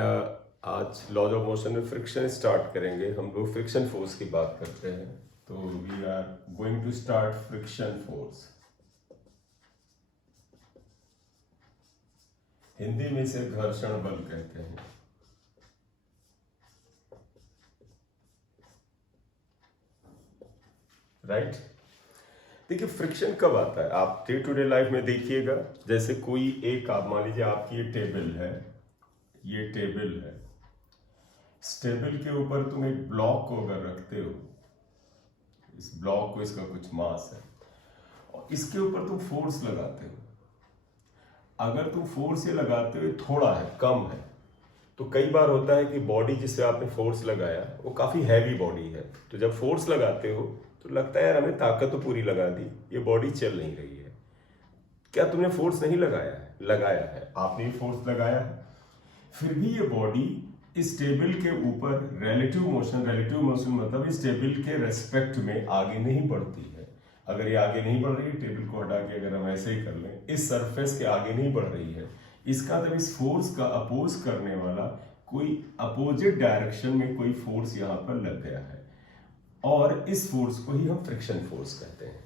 बेटा, आज laws of motion में फ्रिक्शन स्टार्ट करेंगे। हम लोग फ्रिक्शन फोर्स की बात करते हैं, तो we are going to start friction force. Hindi में इसे घर्षण बल कहते हैं। राइट? देखिए, फ्रिक्शन कब आता है? आप डे टू डे लाइफ में देखिएगा, जैसे कोई एक, आप मान लीजिए आपकी ये टेबल है, ये टेबल है। इस टेबल के ऊपर तुम एक ब्लॉक को अगर रखते हो, इस ब्लॉक को, इसका कुछ मास है, और इसके ऊपर तुम फोर्स लगाते हो। अगर तुम फोर्स ये लगाते हो थोड़ा है, कम है, तो कई बार होता है कि बॉडी जिससे आपने फोर्स लगाया वो काफी हैवी बॉडी है, तो जब फोर्स लगाते हो तो लगता है यार हमने ताकत तो पूरी लगा दी, ये बॉडी चल नहीं रही है। क्या तुमने फोर्स नहीं लगाया है? लगाया है, आपने ये फोर्स लगाया है, फिर भी ये बॉडी इस टेबल के ऊपर रिलेटिव मोशन मतलब इस टेबल के रेस्पेक्ट में आगे नहीं बढ़ती है। अगर ये आगे नहीं बढ़ रही है, टेबल को हटा के अगर हम ऐसे ही कर लें, इस सरफेस के आगे नहीं बढ़ रही है, इसका मतलब इस फोर्स का अपोज करने वाला कोई अपोजिट डायरेक्शन में कोई फोर्स यहाँ पर लग गया है, और इस फोर्स को ही हम फ्रिक्शन फोर्स कहते हैं।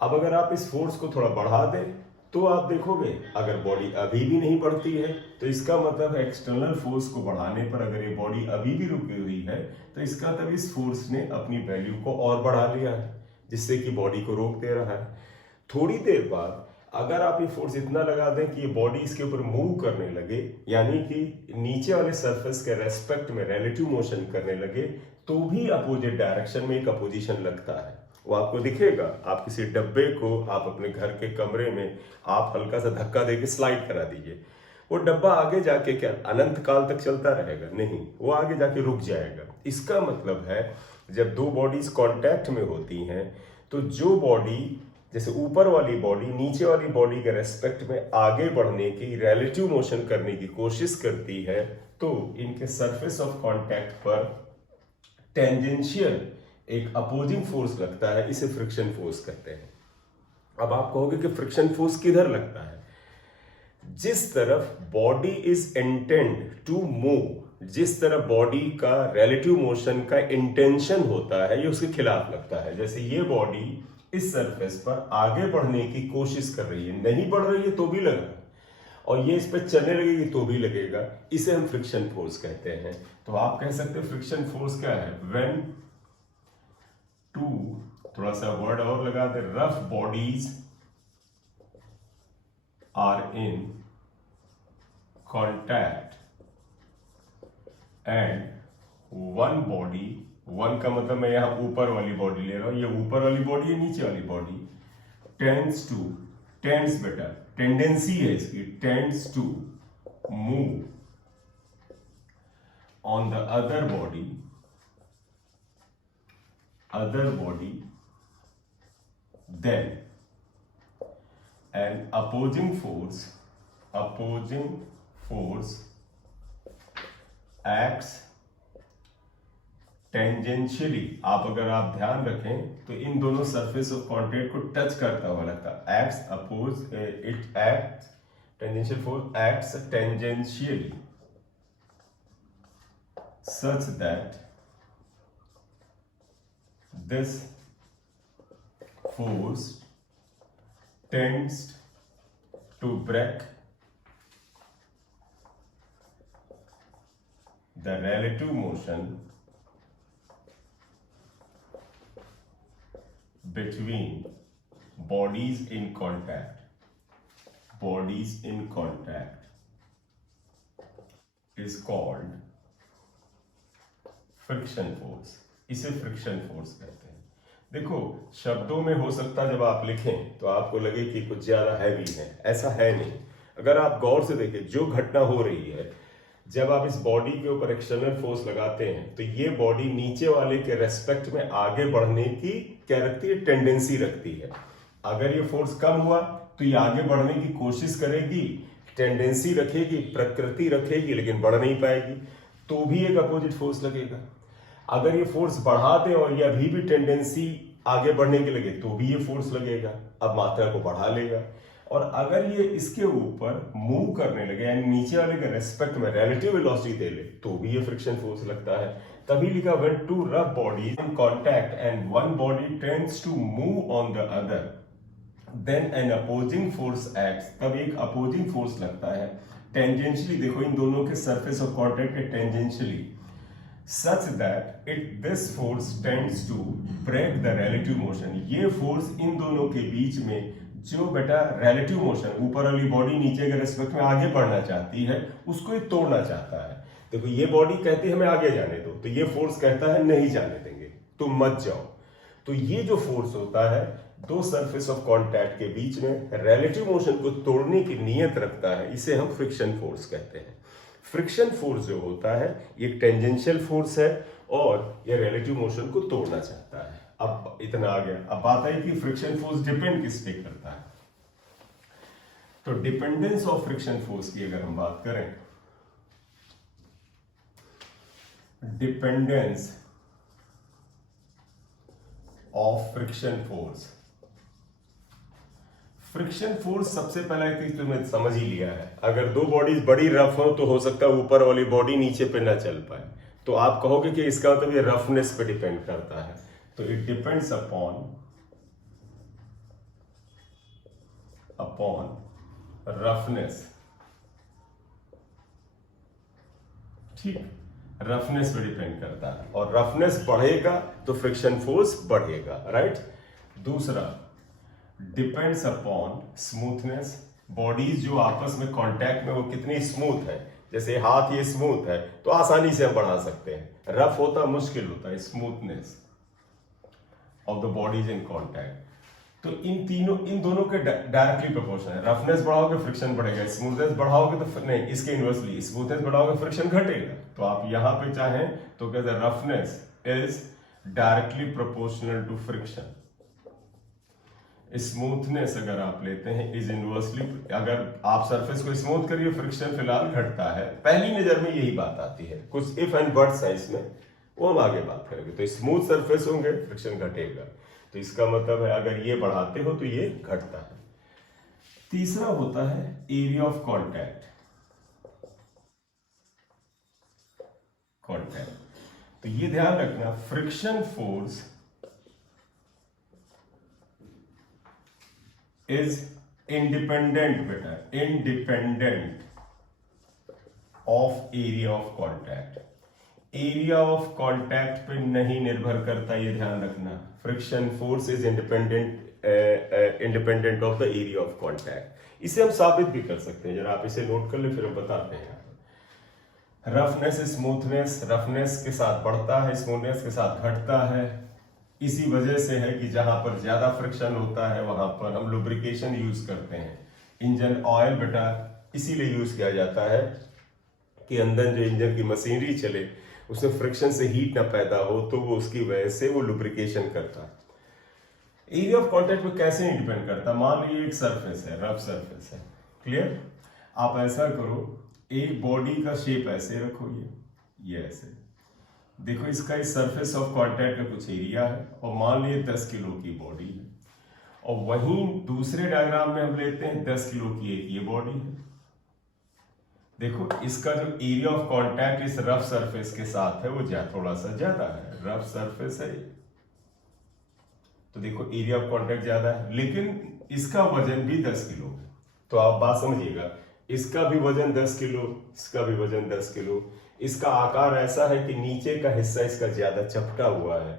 अब अगर आप इस फोर्स को थोड़ा बढ़ा दें तो आप देखोगे अगर बॉडी अभी भी नहीं बढ़ती है, तो इसका मतलब है एक्सटर्नल फोर्स को बढ़ाने पर अगर ये बॉडी अभी भी रुकी हुई है, तो इसका मतलब इस फोर्स ने अपनी वैल्यू को और बढ़ा लिया है, जिससे कि बॉडी को रोक दे रहा है। थोड़ी देर बाद अगर आप ये फोर्स इतना लगा दें कि ये बॉडी इसके ऊपर मूव करने लगे, यानी कि नीचे वाले सरफेस के रेस्पेक्ट में रिलेटिव मोशन करने लगे, तो भी अपोजिट डायरेक्शन में एक अपोजिशन लगता है। वो आपको दिखेगा। आप किसी डब्बे को आप अपने घर के कमरे में आप हल्का सा धक्का देके स्लाइड करा दीजिए, वो डब्बा आगे जाके क्या अनंत काल तक चलता रहेगा? नहीं, वो आगे जाके रुक जाएगा। इसका मतलब है जब दो बॉडीज कांटेक्ट में होती हैं, तो जो बॉडी जैसे ऊपर वाली बॉडी नीचे वाली बॉडी के रेस्पेक्ट में आगे बढ़ने की, रिलेटिव मोशन करने की कोशिश करती है, तो इनके सरफेस ऑफ कांटेक्ट पर टेंजेंशियल एक अपोजिंग फोर्स लगता है, इसे फ्रिक्शन फोर्स कहते हैं। अब आप कहोगे कि फ्रिक्शन फोर्स किधर लगता है? जिस तरफ body is intend to move, जिस तरफ बॉडी का रिलेटिव मोशन का इंटेंशन होता है, ये उसके खिलाफ लगता है। जैसे ये बॉडी इस सरफेस पर आगे बढ़ने की कोशिश कर रही है, नहीं बढ़ रही है तो भी लगा, और ये इस पर चलने लगेगी तो भी लगेगा, इसे हम फ्रिक्शन फोर्स कहते हैं। तो आप कह सकते हैं फ्रिक्शन फोर्स क्या है? व्हेन टू, थोड़ा सा वर्ड और लगा दे, rough bodies are in contact and one body, one का मतलब मैं यहां ऊपर वाली बॉडी ले रहा हूं, ये ऊपर वाली बॉडी है, नीचे वाली बॉडी, टेंड्स टू, टेंड्स बेटा, टेंडेंसी है इसकी, tends to move on the other body, then an opposing force acts tangentially। आप अगर आप ध्यान रखें तो इन दोनों सरफेस ऑफ कॉन्टैक्ट को टच करता हुआ लगता है। tangential force acts tangentially such that this force tends to break the relative motion between bodies in contact is called friction force। इसे फ्रिक्शन फोर्स कहते हैं। देखो, शब्दों में हो सकता है जब आप लिखें तो आपको लगे कि कुछ ज्यादा हैवी है, ऐसा है नहीं। अगर आप गौर से देखें जो घटना हो रही है, जब आप इस बॉडी के ऊपर एक्सटर्नल फोर्स लगाते हैं, तो ये बॉडी नीचे वाले के रेस्पेक्ट में आगे बढ़ने की क्या रखती है? टेंडेंसी रखती है। अगर ये फोर्स कम हुआ तो ये आगे बढ़ने की कोशिश करेगी, टेंडेंसी रखेगी, प्रकृति रखेगी, लेकिन बढ़ नहीं पाएगी, तो भी एक अपोजिट फोर्स लगेगा। अगर ये फोर्स बढ़ा दे और ये अभी भी टेंडेंसी आगे बढ़ने के लगे, तो भी ये फोर्स लगेगा, अब मात्रा को बढ़ा लेगा। और अगर ये इसके ऊपर मूव करने लगे यानी नीचे वाले के रेस्पेक्ट में रिलेटिव वेलोसिटी दे ले तो भी ये फ्रिक्शन फोर्स लगता है। तभी लिखा when two rough bodies in contact and one body tends to move on the other then an opposing force acts, तब एक अपोजिंग फोर्स लगता है टेंजेंशियली, देखो इन दोनों के सरफेस ऑफ कांटेक्ट है tangentially, such that this force tends to break the relative motion। ये force in दोनों के बीच में जो बेटा relative motion ऊपर वाली बॉडी नीचे के रेस्पेक्ट में आगे बढ़ना चाहती है उसको ये तोड़ना चाहता है। देखो ये बॉडी कहती है हमें आगे जाने दो, तो ये फोर्स कहता है नहीं जाने देंगे, तुम मत जाओ। तो ये जो फोर्स होता है दो सरफेस ऑफ कांटेक्ट के बीच में रिलेटिव मोशन को तोड़ने की नीयत रखता है, इसे हम फ्रिक्शन फोर्स कहते हैं। फ्रिक्शन फोर्स जो होता है ये टेंजेंशियल फोर्स है और ये रिलेटिव मोशन को तोड़ना चाहता है। अब इतना आ गया। अब बात आई कि फ्रिक्शन फोर्स डिपेंड किस पे करता है। तो डिपेंडेंस ऑफ फ्रिक्शन फोर्स की अगर हम बात करें, dependence of friction force, friction force सबसे पहला एक तुमने समझ ही लिया है, अगर दो बॉडीज बड़ी रफ हो तो हो सकता है ऊपर वाली बॉडी नीचे पे ना चल पाए, तो आप कहोगे कि इसका मतलब ये रफनेस पे डिपेंड करता है। तो इट डिपेंड्स अपॉन रफनेस, ठीक, रफनेस पे डिपेंड करता है और रफनेस बढ़ेगा तो फ्रिक्शन फोर्स बढ़ेगा, राइट। दूसरा डिपेंड्स अपॉन स्मूथनेस, बॉडीज जो आपस में कांटेक्ट में वो कितनी स्मूथ है, जैसे हाथ ये स्मूथ है तो आसानी से हम बढ़ा सकते हैं, रफ होता मुश्किल होता है। Smoothness of the bodies in contact, तो इन दोनों के डायरेक्टली प्रोपोर्शनल है। रफनेस बढ़ाओगे फ्रिक्शन बढ़ेगा, स्मूथनेस बढ़ाओगे तो नहीं, इसके इनवर्सली स्मूथनेस बढ़ाओगे फ्रिक्शन घटेगा। तो आप यहां पे चाहें तो कहते हैं roughness is directly proportional to friction. Smoothness अगर आप लेते हैं इज इनवर्सली, अगर आप सरफेस को स्मूथ करिए फ्रिक्शन फिलहाल घटता है, पहली नजर में यही बात आती है। कुछ इफ एंड बट साइंस में वो हम आगे बात करेंगे। तो स्मूथ सरफेस होंगे फ्रिक्शन घटेगा, तो इसका मतलब है अगर ये बढ़ाते हो तो ये घटता है। तीसरा होता है एरिया ऑफ कांटेक्ट, तो ये ध्यान रखना फ्रिक्शन फोर्स इज इंडिपेंडेंट, बेटा independent of area of contact, area of contact पे नहीं निर्भर करता, ये ध्यान रखना। Friction force is independent of the area of contact. इसे हम साबित भी कर सकते हैं, जरा आप इसे नोट कर ले फिर हम बताते हैं। रफनेस स्मूथनेस, रफनेस के साथ बढ़ता है, स्मूथनेस के साथ घटता है। इसी वजह से है कि जहां पर ज्यादा फ्रिक्शन होता है वहां पर हम लुब्रिकेशन यूज करते हैं। इंजन ऑयल बेटा इसीलिए यूज किया जाता है कि अंदर जो इंजन की मशीनरी चले उसमें फ्रिक्शन से हीट ना पैदा हो, तो वो उसकी वजह से वो लुब्रिकेशन करता है। एरिया ऑफ कांटेक्ट पे कैसे नहीं डिपेंड करता। मान लीजिए एक सरफेस है, रफ सरफेस है, क्लियर। आप ऐसा करो, एक बॉडी का शेप ऐसे रखो, ये ऐसे देखो, इसका इस सरफेस ऑफ कांटेक्ट का कुछ एरिया है और मान लीजिए 10 किलो की बॉडी है, और वहीं दूसरे डायग्राम में हम लेते हैं 10 किलो की एक ये बॉडी है। देखो इसका जो एरिया ऑफ कांटेक्ट इस रफ सरफेस के साथ है वो थोड़ा सा ज्यादा है, रफ सरफेस है, तो देखो एरिया ऑफ कांटेक्ट ज्यादा है, लेकिन इसका वजन भी 10 किलो है। तो आप बात समझिएगा, इसका भी वजन 10 किलो, इसका भी वजन 10 किलो, इसका आकार ऐसा है कि नीचे का हिस्सा इसका ज्यादा चपटा हुआ है।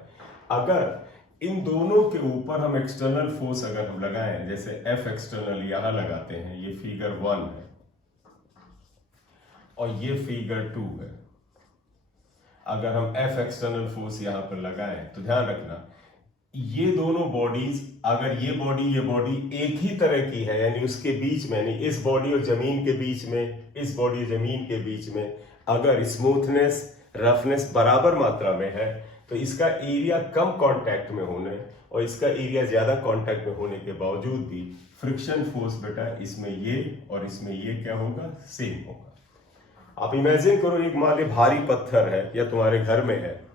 अगर इन दोनों के ऊपर हम एक्सटर्नल फोर्स अगर हम लगाएं, जैसे एफ एक्सटर्नल यहां लगाते हैं, ये फिगर 1 है और ये फिगर 2 है, अगर हम एफ एक्सटर्नल फोर्स यहां पर लगाएं तो ध्यान रखना ये दोनों बॉडीज, अगर ये बॉडी एक ही तरह की है, यानी उसके बीच में, यानी इस बॉडी और जमीन के बीच में, इस बॉडी और जमीन के बीच में अगर स्मूथनेस रफनेस बराबर मात्रा में है, तो इसका एरिया कम कांटेक्ट में होने और इसका एरिया ज्यादा कांटेक्ट में होने के बावजूद भी फ्रिक्शन फोर्स बेटा इसमें ये और इसमें ये क्या होगा, सेम होगा। आप इमेजिन करो, एक मान ली भारी पत्थर है या तुम्हारे घर में है,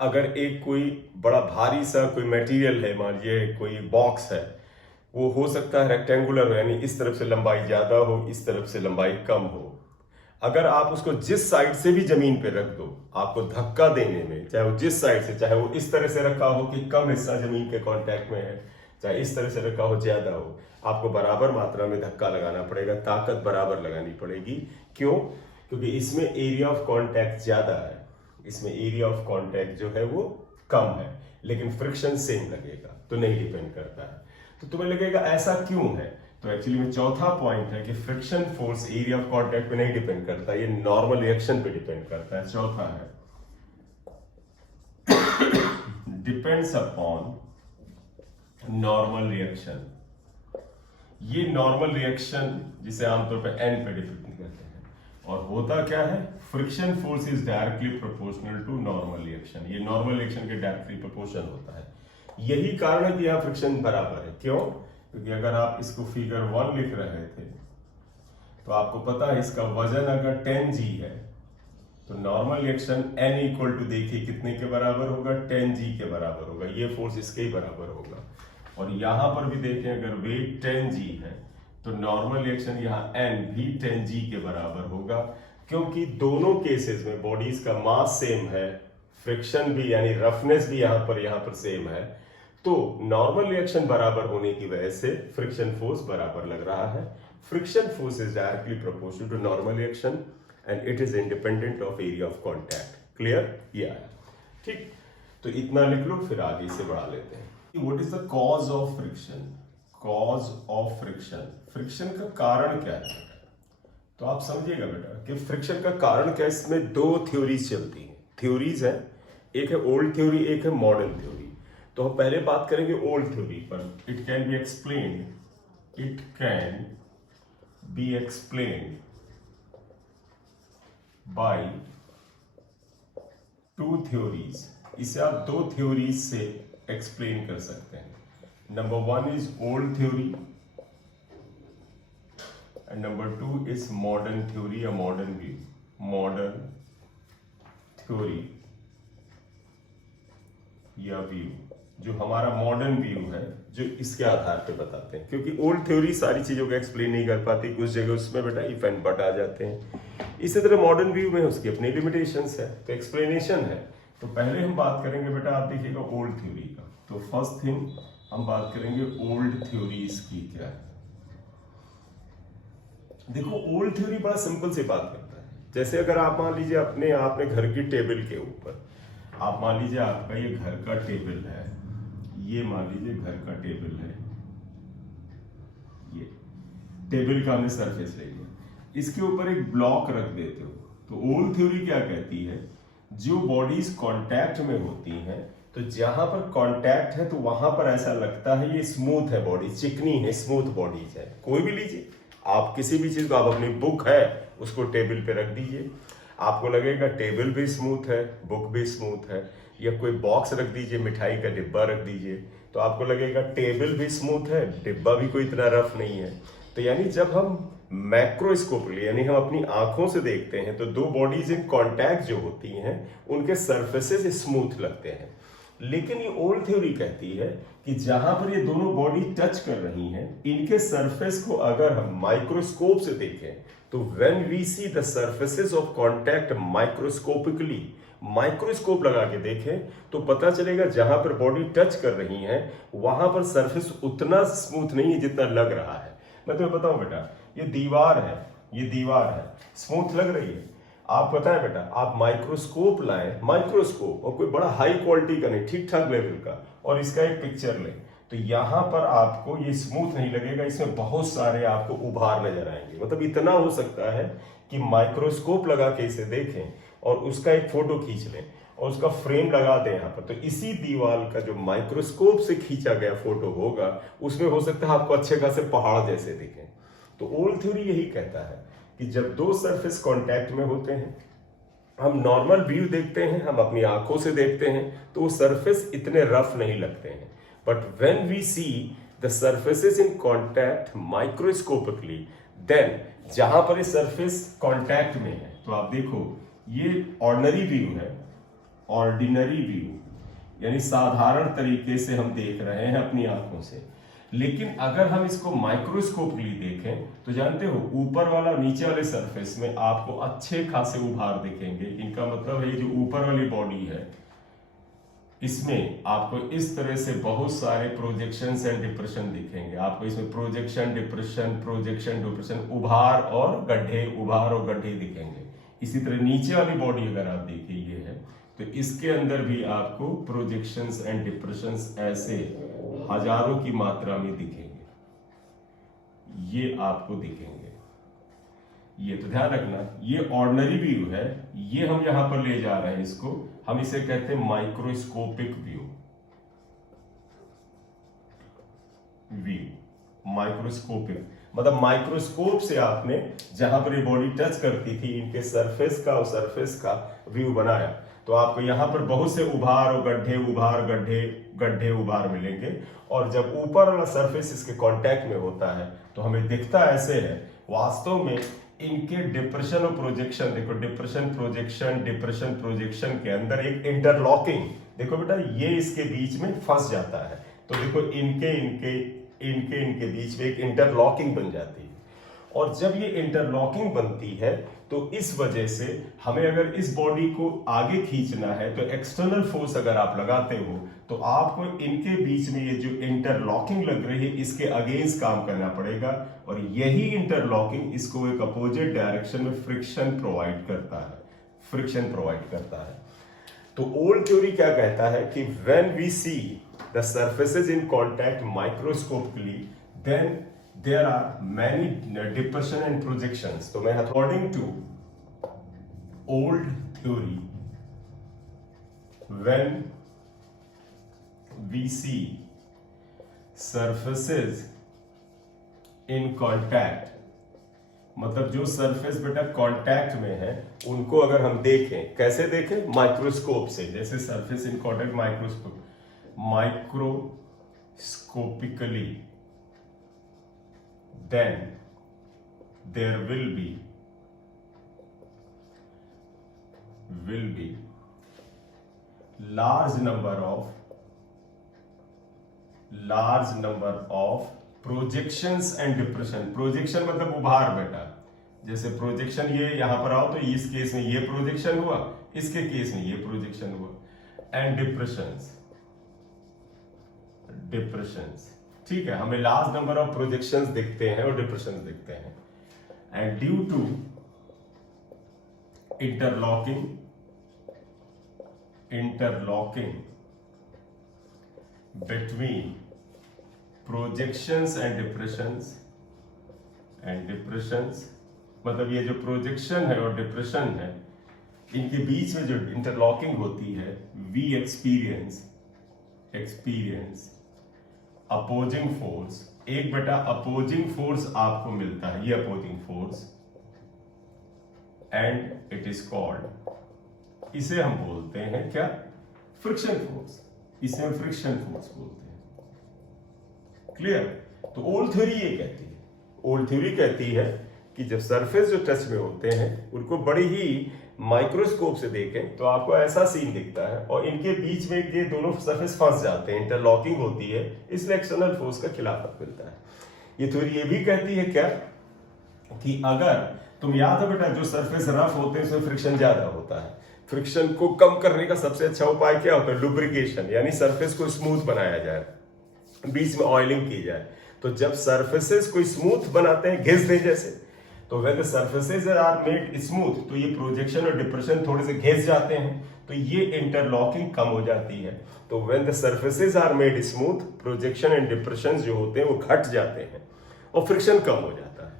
अगर एक कोई बड़ा भारी सा कोई मटेरियल है, मान लीजिए कोई बॉक्स है, वो हो सकता है रेक्टेंगुलर हो, यानी इस तरफ से लंबाई ज्यादा हो, इस तरफ से लंबाई कम हो। अगर आप उसको जिस साइड से भी जमीन पे रख दो, आपको धक्का देने में, चाहे वो जिस साइड से, चाहे वो इस तरह से रखा हो कि कम हिस्सा जमीन के कांटेक्ट में है, चाहे इस तरह से रखा हो ज्यादा हो, आपको बराबर मात्रा में धक्का लगाना पड़ेगा, ताकत बराबर लगानी पड़ेगी। क्यों? क्योंकि इसमें एरिया ऑफ कांटेक्ट ज्यादा है, इसमें एरिया ऑफ कांटेक्ट जो है वो कम है, लेकिन फ्रिक्शन सेम लगेगा, तो नहीं डिपेंड करता है। तो तुम्हें लगेगा ऐसा क्यों है? तो एक्चुअली में चौथा पॉइंट है कि friction force area of contact पे नहीं डिपेंड करता, ये नॉर्मल रिएक्शन पे डिपेंड करता है। चौथा है डिपेंड्स अपॉन नॉर्मल रिएक्शन। ये नॉर्मल रिएक्शन जिसे आमतौर पर एन पे डिपेंड करते हैं, और होता क्या है, friction force is directly proportional to normal reaction. ये नॉर्मल रिएक्शन के डायरेक्टली प्रोपोर्शनल होता है। यही कारण है कि यहाँ फ्रिक्शन बराबर है। क्यों? क्योंकि अगर आप इसको फिगर 1 लिख रहे थे तो आपको पता है इसका वजन अगर 10G है तो normal reaction N equal to, देखिए कितने के बराबर होगा, 10G के बराबर होगा। ये फोर्स इसके ही बराबर होगा। और यहां पर भी देखें, अगर वेट 10G है तो नॉर्मल रिएक्शन यहाँ N भी 10G के बराबर होगा, क्योंकि दोनों केसेस में बॉडीज का मास सेम है, फ्रिक्शन भी यानी रफनेस भी यहाँ पर सेम है, तो नॉर्मल रिएक्शन बराबर होने की वजह से फ्रिक्शन फोर्स बराबर लग रहा है। Friction force is directly proportional to normal reaction and it is independent of area of contact. Clear? ये आया, ठीक। तो इतना लिख लो, फिर आगे इसे बढ़ा लेते हैं। What is the cause of friction? Cause of friction, friction का कारण क्या है? तो आप समझिएगा बेटा कि फ्रिक्शन का कारण क्या है। इसमें दो थ्योरीज चलती हैं, थ्योरीज है, एक है ओल्ड थ्योरी, एक है मॉडर्न थ्योरी। तो हम पहले बात करेंगे ओल्ड थ्योरी पर। It can be explained, it can be explained by two theories. इसे आप दो थ्योरीज से एक्सप्लेन कर सकते हैं। Number 1 is old theory and number 2 is modern theory या मॉडर्न व्यू। मॉडर्न थ्योरी या व्यू, जो हमारा मॉडर्न व्यू है, जो इसके आधार पे बताते हैं। क्योंकि ओल्ड थ्योरी सारी चीजों को एक्सप्लेन नहीं कर पाती, कुछ जगह उसमें बेटा इफ एंड बट आ जाते हैं। इसी तरह मॉडर्न व्यू में उसकी अपनी लिमिटेशंस है, तो एक्सप्लेनेशन है। तो पहले हम बात करेंगे बेटा, आप देखिएगा ओल्ड थ्योरी का। तो फर्स्ट थिंग हम बात करेंगे ओल्ड थ्योरीज की क्या है। देखो ओल्ड थ्योरी बड़ा सिंपल सी बात करता है। जैसे अगर आप मान लीजिए आपने घर की टेबल के ऊपर, आप मान लीजिए आपका ये घर का टेबल है, ये मान लीजिए घर का टेबल है, ये टेबल का हमने सरफेस ले लिया, इसके ऊपर एक ब्लॉक रख देते हो। तो ओल्ड थ्योरी क्या कहती है, जो बॉडीज कांटेक्ट में होती हैं, तो जहां पर कांटेक्ट है तो वहां पर ऐसा लगता है ये स्मूथ है, बॉडी चिकनी है, स्मूथ बॉडीज है। कोई भी लीजिए आप, किसी भी चीज को, आप अपनी बुक है उसको टेबल पे रख दीजिए, आपको लगेगा टेबल भी स्मूथ है, बुक भी स्मूथ है। या कोई बॉक्स रख दीजिए, मिठाई का डिब्बा रख दीजिए, तो आपको लगेगा टेबल भी स्मूथ है, डिब्बा भी कोई इतना रफ नहीं है। तो यानी जब हम मैक्रोस्कोप, यानी हम अपनी आंखों से देखते हैं, तो दो बॉडीज इन कांटेक्ट जो होती हैं उनके सरफेसेस स्मूथ लगते हैं। लेकिन ये ओल्ड थ्योरी कहती है कि जहां पर ये दोनों बॉडी टच कर रही हैं, इनके सरफेस को अगर हम माइक्रोस्कोप से देखें, तो when we see the surfaces of contact microscopically, microscope लगा के देखें, तो पता चलेगा जहां पर बॉडी टच कर रही है वहां पर सरफेस उतना स्मूथ नहीं है जितना लग रहा है। मैं तुम्हें बताऊं बेटा, ये दीवार है, ये दीवार है, स्मूथ लग रही है। आप पता है बेटा, आप माइक्रोस्कोप लाएं, माइक्रोस्कोप, और कोई बड़ा हाई क्वालिटी का नहीं, ठीक ठाक लेवल का, और इसका एक पिक्चर लें, तो यहां पर आपको ये स्मूथ नहीं लगेगा, इसमें बहुत सारे आपको उभार नजर आएंगे। मतलब इतना हो सकता है कि माइक्रोस्कोप लगा के इसे देखें और उसका एक फोटो खींच लें और उसका फ्रेम लगा दें यहाँ पर, तो इसी दीवार का जो माइक्रोस्कोप से खींचा गया फोटो होगा उसमें हो सकता है आपको अच्छे खासे पहाड़ जैसे दिखें। तो ओल्ड थ्योरी यही कहता है कि जब दो सरफेस कांटेक्ट में होते हैं, हम नॉर्मल व्यू देखते हैं, हम अपनी आंखों से देखते हैं, तो वो सरफेस इतने रफ नहीं लगते हैं। But when we see the surfaces in contact microscopically, then जहां पर ये सरफेस कांटेक्ट में है, तो आप देखो ये ऑर्डिनरी व्यू है, ऑर्डिनरी व्यू यानी साधारण तरीके से हम देख रहे हैं अपनी आंखों से। लेकिन अगर हम इसको माइक्रोस्कोपली देखें तो जानते हो ऊपर वाला नीचे वाले सरफेस में आपको अच्छे खासे उभार दिखेंगे। इनका मतलब है जो ऊपर वाली बॉडी है इसमें आपको इस तरह से बहुत सारे प्रोजेक्शंस एंड डिप्रेशन दिखेंगे। आपको इसमें प्रोजेक्शन डिप्रेशन उभार और गड्ढे दिखेंगे। इसी तरह नीचे वाली बॉडी अगर आप देखिए ये है तो इसके अंदर भी आपको प्रोजेक्शंस एंड डिप्रेशंस ऐसे हजारों की मात्रा में दिखेंगे, ये आपको दिखेंगे। ये तो ध्यान रखना, ये ऑर्डिनरी व्यू है, ये हम यहां पर ले जा रहे हैं इसको, हम इसे कहते हैं माइक्रोस्कोपिक व्यू। माइक्रोस्कोपिक मतलब माइक्रोस्कोप से आपने जहां पर ये बॉडी टच करती थी इनके सरफेस का व्यू बनाया तो आपको यहां पर बहुत से उभार और गड्ढे उभार मिलेंगे। और जब ऊपर वाला सरफेस इसके कांटेक्ट में होता है तो हमें दिखता ऐसे है। वास्तव में इनके डिप्रेशन और प्रोजेक्शन देखो, डिप्रेशन प्रोजेक्शन के अंदर एक इंटरलॉकिंग, देखो बेटा ये इसके बीच में फंस जाता है तो देखो इनके बीच में एक इंटरलॉकिंग बन जाती है। और जब ये इंटरलॉकिंग बनती है तो इस वजह से हमें अगर इस बॉडी को आगे खींचना है तो एक्सटर्नल फोर्स अगर आप लगाते हो तो आपको इनके बीच में ये जो इंटरलॉकिंग लग रही है इसके अगेंस्ट काम करना पड़ेगा। और यही इंटरलॉकिंग इसको एक अपोजिट डायरेक्शन में फ्रिक्शन प्रोवाइड करता है। तो ओल्ड थ्योरी क्या कहता है कि when we see the surfaces in contact microscopically then there are many depression and projections। तो मैं according to old theory when we see surfaces in contact मतलब जो सरफेस बेटा कांटेक्ट में है उनको अगर हम देखें, कैसे देखें? माइक्रोस्कोप से। जैसे surface in contact microscopically then there will be large number of projections and depression। Projection मतलब उभार बेटा, जैसे प्रोजेक्शन ये यहां पर आओ तो इस केस में ये प्रोजेक्शन हुआ, इसके केस में ये प्रोजेक्शन हुआ। एंड डिप्रेशंस ठीक है, हमें लार्ज नंबर ऑफ प्रोजेक्शंस दिखते हैं और डिप्रेशंस दिखते हैं। And due to interlocking between projections and depressions मतलब ये जो प्रोजेक्शन है और डिप्रेशन है इनके बीच में जो इंटरलॉकिंग होती है वी एक्सपीरियंस अपोजिंग फोर्स। एक बेटा अपोजिंग फोर्स आपको मिलता है, ये opposing force, and it is called, इसे हम बोलते हैं क्या? Friction force. इसे हम फ्रिक्शन फोर्स बोलते हैं। क्लियर? तो ओल्ड थ्योरी ये कहती है कि जब सरफेस जो टच में होते हैं उनको बड़ी ही माइक्रोस्कोप से देखें तो आपको ऐसा सीन दिखता है और इनके बीच में ये दोनों सरफेस फंस जाते हैं, इंटरलॉकिंग होती है, इसलिए एक्सटर्नल फोर्स का खिलाफत मिलता है। ये थ्योरी ये भी कहती है क्या कि अगर तुम याद है बेटा जो सरफेस रफ होते हैं उसमें फ्रिक्शन ज्यादा होता है, फ्रिक्शन को कम करने का सबसे अच्छा उपाय क्या होता है? लुब्रिकेशन, यानी सरफेस को स्मूथ बनाया जाए, बीच में ऑयलिंग की जाए। तो जब सरफेसेस को स्मूथ बनाते हैं घिस दे जैसे, तो when the surfaces are made smooth तो ये प्रोजेक्शन और डिप्रेशन थोड़े से घिस जाते हैं तो ये इंटरलॉकिंग कम हो जाती है। तो when the surfaces are made smooth projection and depression जो होते हैं वो घट जाते हैं और फ्रिक्शन कम हो जाता है।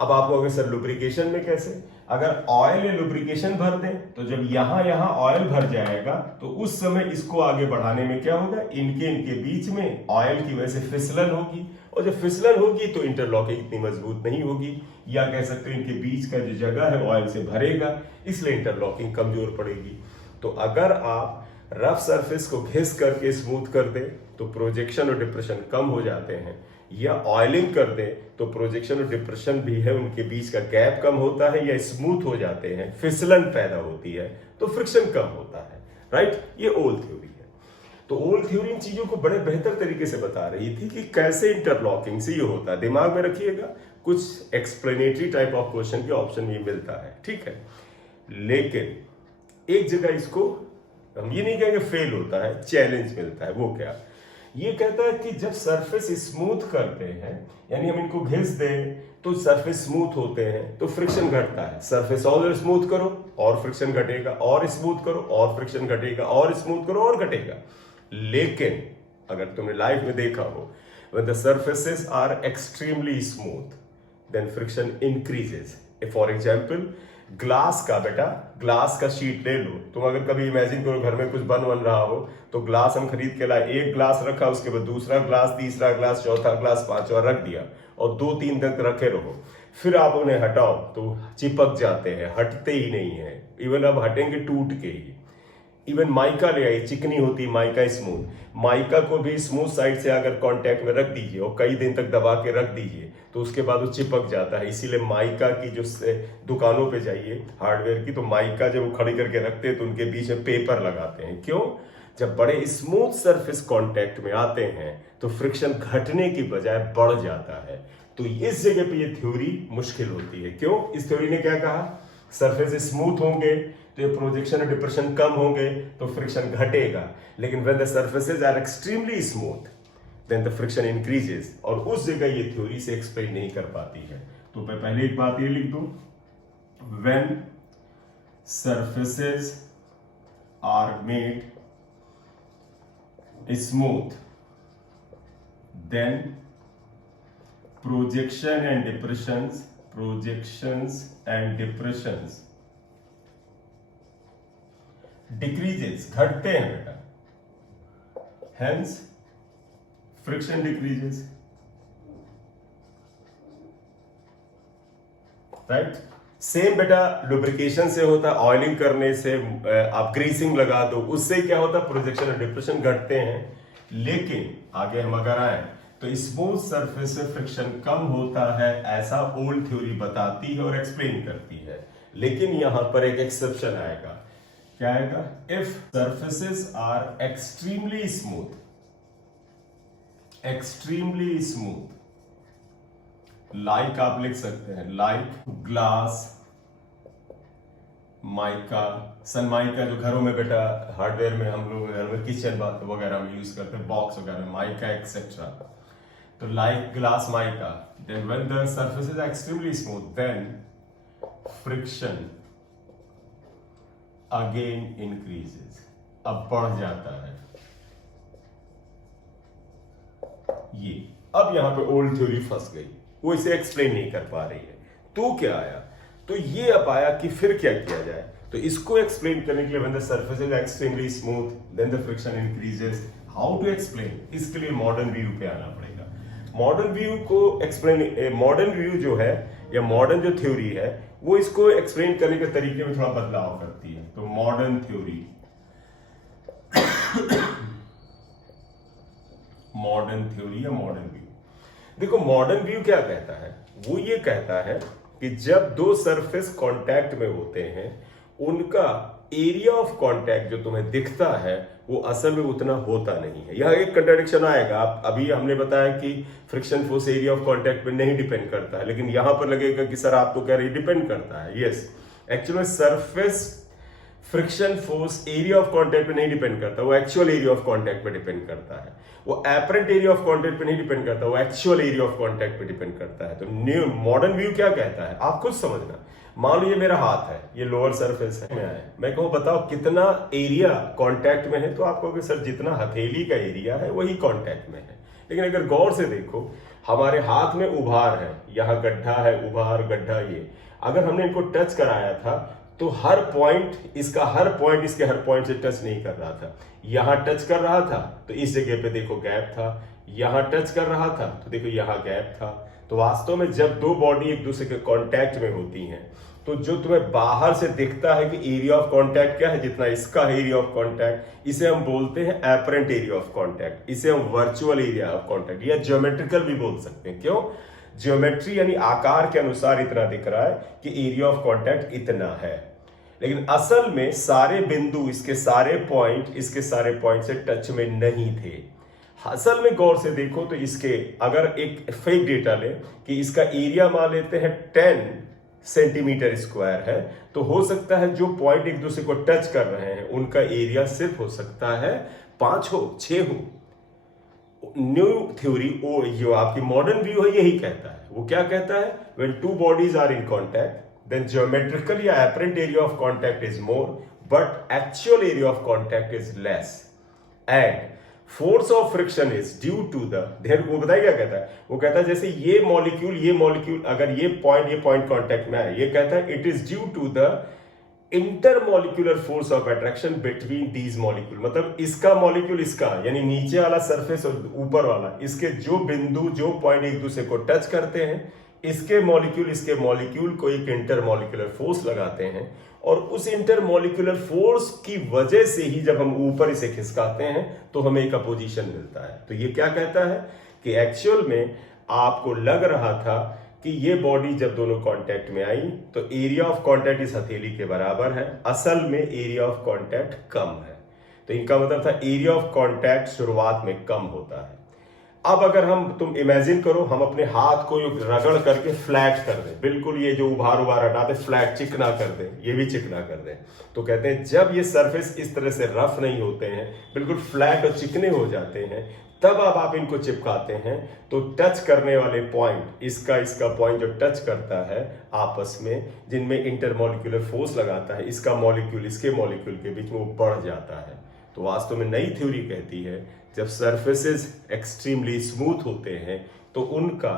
अब आपको अगर सर लुब्रिकेशन में कैसे? अगर ऑयल या लुब्रिकेशन भर दें तो जब यहां ऑयल भर जाएगा तो उस समय इसको आगे बढ़ाने में क्या होगा? इनके बीच में ऑयल की वजह से फिसलन होगी और जब फिसलन होगी तो इंटरलॉकिंग इतनी मजबूत नहीं होगी, या कह सकते हैं इनके बीच का जो जगह है ऑयल से भरेगा, इसलिए इंटरलॉकिंग कमजोर पड़ेगी। तो अगर आप रफ सरफेस को घिस करके स्मूथ कर दें तो प्रोजेक्शन और डिप्रेशन कम हो जाते हैं, या ऑयलिंग कर दें तो प्रोजेक्शन और डिप्रेशन भी है उनके बीच का गैप कम होता है या स्मूथ हो जाते हैं, फिसलन पैदा होती है तो फ्रिक्शन कम होता है। राइट? ये ओल्ड थ्योरी है। तो ओल्ड थ्योरी इन चीजों को बड़े बेहतर तरीके से बता रही थी कि कैसे इंटरलॉकिंग से ये होता है। दिमाग में रखिएगा, कुछ एक्सप्लेनेटरी टाइप ऑफ क्वेश्चन के ऑप्शन भी मिलता है, ठीक है। लेकिन एक जगह इसको हम ये नहीं कहेंगे फेल होता है, चैलेंज मिलता है। वो क्या? ये कहता है कि जब सरफेस स्मूथ करते हैं, यानी हम इनको घिस दें तो सरफेस स्मूथ होते हैं, तो फ्रिक्शन घटता है। सरफेस और स्मूथ करो और फ्रिक्शन घटेगा, और स्मूथ करो और फ्रिक्शन घटेगा, और स्मूथ करो और घटेगा। लेकिन अगर तुमने लाइफ में देखा हो, when the surfaces are extremely smooth then friction increases. For example, glass का, बेटा ग्लास का शीट ले लो। तुम अगर कभी इमेजिन करो घर में कुछ बन रहा हो, तो ग्लास हम खरीद के लाए, एक ग्लास रखा, उसके बाद दूसरा ग्लास, तीसरा ग्लास, चौथा ग्लास, पांचवा रख दिया और 2-3 दिन तक रखे रहो, फिर आप उन्हें हटाओ तो चिपक जाते हैं, हटते ही नहीं है। इवन अब हटेंगे टूट के ही। इवन माइका ले आई, चिकनी होती माइका, स्मूथ माइका को भी स्मूथ साइड से अगर कांटेक्ट में रख दीजिए और कई दिन तक दबा के रख दीजिए तो उसके बाद वो चिपक जाता है। इसीलिए माइका की जो दुकानों पे जाइए हार्डवेयर की, तो माइका जब वो खड़ी करके रखते हैं तो उनके बीच में पेपर लगाते हैं। क्यों? जब बड़े स्मूथ सरफेस कांटेक्ट में आते हैं तो फ्रिक्शन घटने की बजाय बढ़ जाता है। तो इस जगह पे ये थ्योरी मुश्किल होती है। क्यों? इस थ्योरी ने क्या कहा? सरफेस स्मूथ होंगे तो प्रोजेक्शन और डिप्रेशन कम होंगे तो फ्रिक्शन घटेगा, लेकिन when the surfaces are extremely smooth then the friction increases. और उस जगह ये थ्योरी से एक्सप्लेन नहीं कर पाती है। तो मैं पहले एक बात ये लिख दूं, when surfaces are made smooth then projection and depressions decreases, घटते हैं बेटा, hence friction decreases, right. Same बेटा लुब्रिकेशन से होता है, ऑयलिंग करने से, आप ग्रीसिंग लगा दो, उससे क्या होता है? प्रोजेक्शन और डिप्रेशन घटते हैं। लेकिन आगे हम अगर आए तो स्मूथ सरफेस से फ्रिक्शन कम होता है, ऐसा ओल्ड थ्योरी बताती है और एक्सप्लेन करती है। लेकिन यहां पर एक एक्सेप्शन आएगा। क्या आएगा? If surfaces are extremely smooth, like आप लिख सकते हैं, लाइक ग्लास, माइका, सनमाइका जो घरों में बेटा हार्डवेयर में हम लोग घर में किचन बात वगैरह में यूज करते हैं, बॉक्स वगैरह, माइका एक्सेट्रा। तो like glass, mica, then when the surface is extremely smooth then friction again increases, अब बढ़ जाता है ये। अब यहां पे ओल्ड थ्योरी फंस गई, वो इसे एक्सप्लेन नहीं कर पा रही है। तो क्या आया? तो ये अब आया कि फिर क्या किया जाए। तो इसको एक्सप्लेन करने के लिए when the surface is extremely smooth then the friction increases, how to explain? इसके लिए मॉडर्न व्यू पे आना पड़ेगा। मॉडर्न व्यू को एक्सप्लेन, मॉडर्न व्यू जो है या मॉडर्न जो थ्योरी है वो इसको एक्सप्लेन करने के तरीके में थोड़ा बदलाव करती है। तो मॉडर्न थ्योरी या मॉडर्न व्यू, देखो मॉडर्न व्यू क्या कहता है? वो ये कहता है कि जब दो सरफेस कांटेक्ट में होते हैं उनका एरिया ऑफ कांटेक्ट जो तुम्हें दिखता है वो असल में उतना होता नहीं है। यह एक कंट्राडिक्शन आएगा। आप अभी हमने बताया कि friction force area of contact पे नहीं डिपेंड करता है, लेकिन यहां पर लगेगा कि सर आप तो कह रहे डिपेंड करता है। Yes, actually surface friction force area of contact पे नहीं डिपेंड करता, वो एक्चुअल एरिया ऑफ कांटेक्ट पे डिपेंड करता है। वो एपरेंट एरिया ऑफ कांटेक्ट पे नहीं डिपेंड करता, वो एक्चुअल एरिया ऑफ कांटेक्ट पे डिपेंड करता है। तो न्यू मॉडर्न व्यू क्या कहता है आप खुद समझना। मान लो ये मेरा हाथ है, ये लोअर सरफेस है, मैं कहूं बताओ कितना एरिया कांटेक्ट में है, तो आप कहोगे सर जितना हथेली का एरिया है वही कांटेक्ट में है। लेकिन अगर गौर से देखो हमारे हाथ में उभार है, यहाँ गड्ढा है, उभार गड्ढा, ये अगर हमने इनको टच कराया था तो हर पॉइंट इसके हर पॉइंट से टच नहीं कर रहा था। यहां टच कर रहा था तो इस जगह पे देखो गैप था, यहां टच कर रहा था तो देखो यहां गैप था। तो वास्तव में जब दो बॉडी एक दूसरे के कांटेक्ट में होती हैं तो जो तुम्हें बाहर से दिखता है कि एरिया ऑफ कांटेक्ट क्या है, जितना इसका एरिया ऑफ कांटेक्ट, इसे हम बोलते हैं एपरेंट एरिया ऑफ कांटेक्ट, इसे हम वर्चुअल एरिया ऑफ कांटेक्ट या ज्योमेट्रिकल भी बोल सकते हैं। क्यों? ज्योमेट्री यानी आकार के अनुसार इतना दिख रहा है कि एरिया ऑफ कांटेक्ट इतना है। लेकिन असल में सारे बिंदु, इसके सारे पॉइंट से टच में नहीं थे। असल में गौर से देखो तो इसके, अगर एक फेक डेटा ले कि इसका एरिया मान लेते हैं 10 सेंटीमीटर स्क्वायर है, तो हो सकता है जो पॉइंट एक दूसरे को टच कर रहे हैं उनका एरिया सिर्फ हो सकता है 5 हो, 6 हो। न्यू थ्योरी, वो जो आपकी मॉडर्न व्यू है यही कहता है। वो क्या कहता है? When two bodies are in contact then geometrical या apparent area of contact is more but actual area of contact is less and force of friction is due to the, वो बताइए क्या कहता है? वो कहता है जैसे ये मॉलिक्यूल अगर ये पॉइंट कांटेक्ट में है, ये कहता है it is due to the intermolecular force of attraction between these molecule. मतलब इसका मॉलिक्यूल, इसका यानी नीचे वाला सरफेस और ऊपर वाला, इसके जो बिंदु, जो पॉइंट एक दूसरे को टच करते हैं, इसके मॉलिक्यूल को एक इंटरमॉलिक्यूलर फोर्स लगाते हैं और उस इंटरमॉलिक्यूलर फोर्स की वजह से ही जब हम ऊपर इसे खिसकाते हैं तो हमें एक अपोजिशन मिलता है। तो ये क्या कहता है कि एक्चुअल में आपको लग रहा था कि ये बॉडी जब दोनों कांटेक्ट में आई तो एरिया ऑफ कांटेक्ट इस हथेली के बराबर है, असल में एरिया ऑफ कांटेक्ट कम है। तो इनका मतलब था एरिया ऑफ कांटेक्ट शुरुआत में कम होता है। अब अगर तुम इमेजिन करो, हम अपने हाथ को रगड़ करके फ्लैट कर दें, बिल्कुल ये जो उभार हटाते फ्लैट चिकना कर दें, ये भी चिकना कर दें, तो कहते हैं जब ये सरफेस इस तरह से रफ नहीं होते हैं, बिल्कुल फ्लैट और चिकने हो जाते हैं, तब अब आप इनको चिपकाते हैं तो टच करने वाले पॉइंट, इसका पॉइंट जो टच करता है आपस में, जिनमें इंटरमॉलिक्यूलर फोर्स लगाता है, इसका मॉलिक्यूल इसके मॉलिक्यूल के बीच में वो बढ़ जाता है। तो वास्तव में नई थ्योरी कहती है जब सरफेसेस एक्सट्रीमली स्मूथ होते हैं तो उनका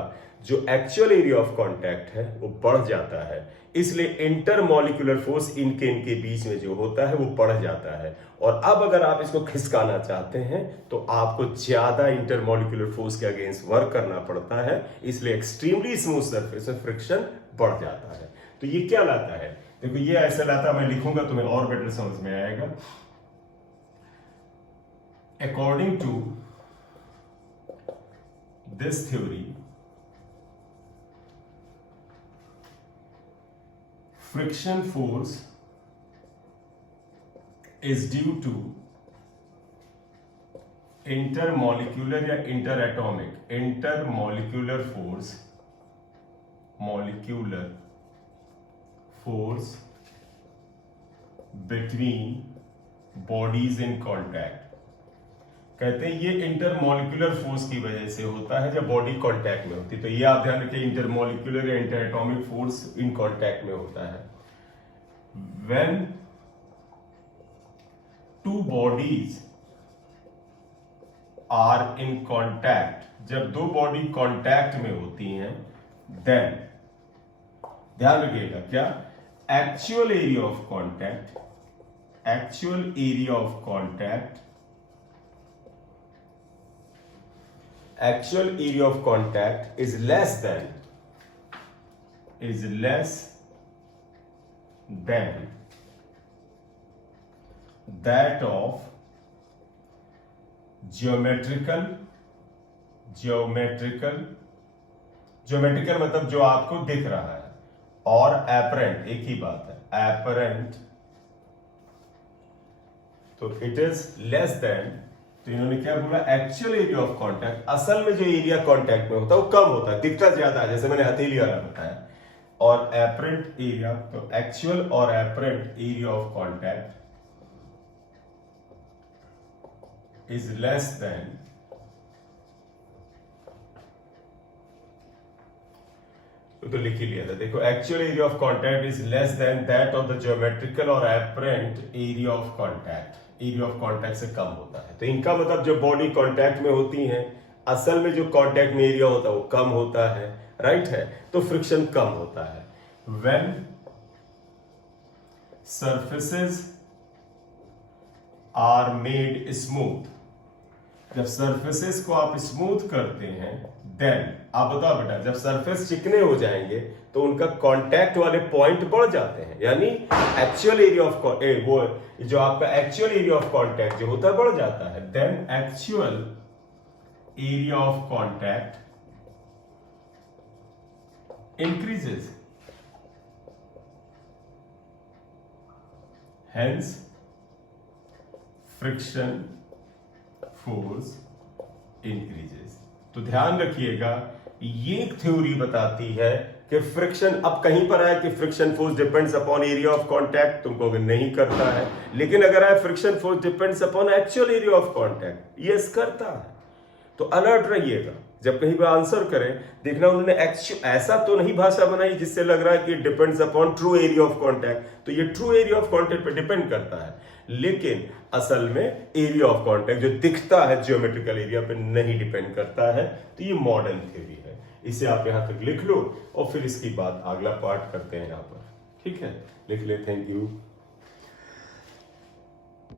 जो एक्चुअल एरिया ऑफ कांटेक्ट है वो बढ़ जाता है, इसलिए इंटरमॉलिक्यूलर फोर्स इनके बीच में जो होता है वो बढ़ जाता है। और अब अगर आप इसको खिसकाना चाहते हैं तो आपको ज्यादा इंटरमॉलिक्यूलर फोर्स के अगेंस्ट वर्क करना पड़ता है, इसलिए एक्सट्रीमली स्मूथ सरफेस में फ्रिक्शन बढ़ जाता है। तो ये क्या लाता है? देखो ये ऐसा लाता, मैं लिखूंगा तुम्हें और बेटर समझ में आएगा। According to this theory, friction force is due to intermolecular या interatomic intermolecular force between bodies in contact। कहते हैं ये इंटरमॉलिक्यूलर फोर्स की वजह से होता है जब बॉडी कांटेक्ट में होती है। तो ये आप ध्यान रखिए, इंटरमॉलिक्यूलर या इंटरएटॉमिक फोर्स इन कांटेक्ट में होता है। When two bodies are in contact, जब दो बॉडी कांटेक्ट में होती हैं, देन ध्यान रखिएगा क्या, actual area of contact is less than that of geometrical मतलब जो आपको दिख रहा है, और apparent, एक ही बात है, apparent, तो it is less than, तो इन्होंने क्या बोला, एक्चुअल एरिया ऑफ कांटेक्ट, असल में जो एरिया कांटेक्ट में होता है वो कम होता है, दिखता ज्यादा है, जैसे मैंने हथेली वाला बताया, और एपरेंट एरिया, तो एक्चुअल और apparent area of contact is less than, तो लिख ही लिया था, देखो actual area of contact is less than that of the geometrical और apparent area of contact, area of contact से कम होता है। तो इनका मतलब जो बॉडी कांटेक्ट में होती हैं, असल में जो कांटेक्ट में एरिया होता है वो कम होता है, राइट है, तो फ्रिक्शन कम होता है। When surfaces are made smooth, जब सरफेसेस को आप स्मूथ करते हैं, देन आप बताओ बेटा, जब सरफेस चिकने हो जाएंगे तो उनका कांटेक्ट वाले पॉइंट बढ़ जाते हैं, यानी एक्चुअल एरिया ऑफ वो जो आपका एक्चुअल एरिया ऑफ कांटेक्ट जो होता है बढ़ जाता है। Then actual area of contact increases, Hence friction force increases. तो ध्यान रखिएगा, ये एक थ्योरी बताती है कि फ्रिक्शन, अब कहीं पर आए कि friction force depends upon area of contact, तुम कहोगे नहीं करता है, लेकिन अगर आए friction force depends upon actual area of contact, yes करता है। तो अलर्ट रहिएगा, जब कहीं पर आंसर करें देखना उन्होंने ऐसा तो नहीं भाषा बनाई जिससे लग रहा है कि depends upon true area of contact, तो ये ट्रू एरिया ऑफ कांटेक्ट पे डिपेंड करता है, लेकिन असल में एरिया ऑफ कांटेक्ट जो दिखता है ज्योमेट्रिकल एरिया पे नहीं डिपेंड करता है। तो ये मॉडर्न थ्योरी है, इसे आप यहां तक लिख लो और फिर इसकी बात अगला पार्ट करते हैं यहां पर, ठीक है, लिख ले। Thank you.